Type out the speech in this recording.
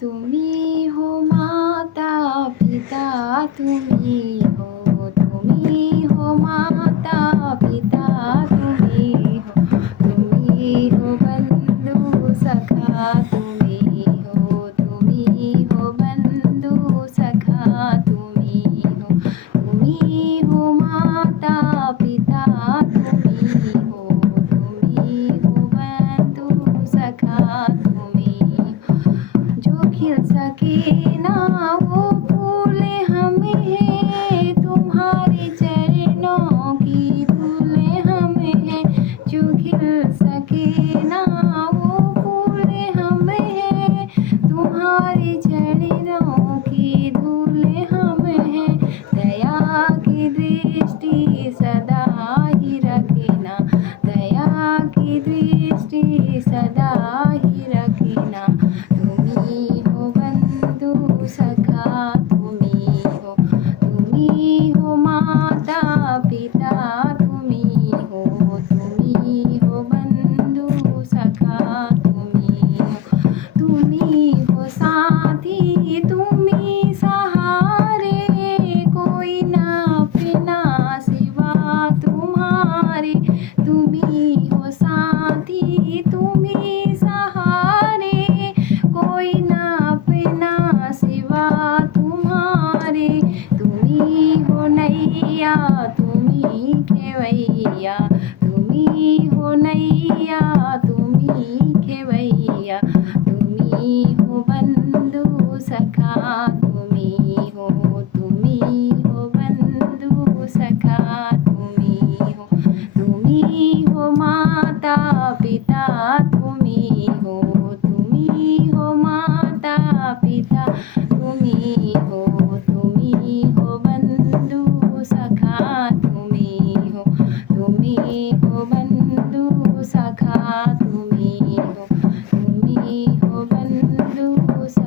तुम्ही हो माता पिता, तुम्ही हो, तुम्ही हो माता पिता, तुम्ही हो बंधु सखा, तुम्ही हो बंधु सखा, तुम्ही हो माता पिता, तुम्ही हो बंधु सखा, जो खिल सके ना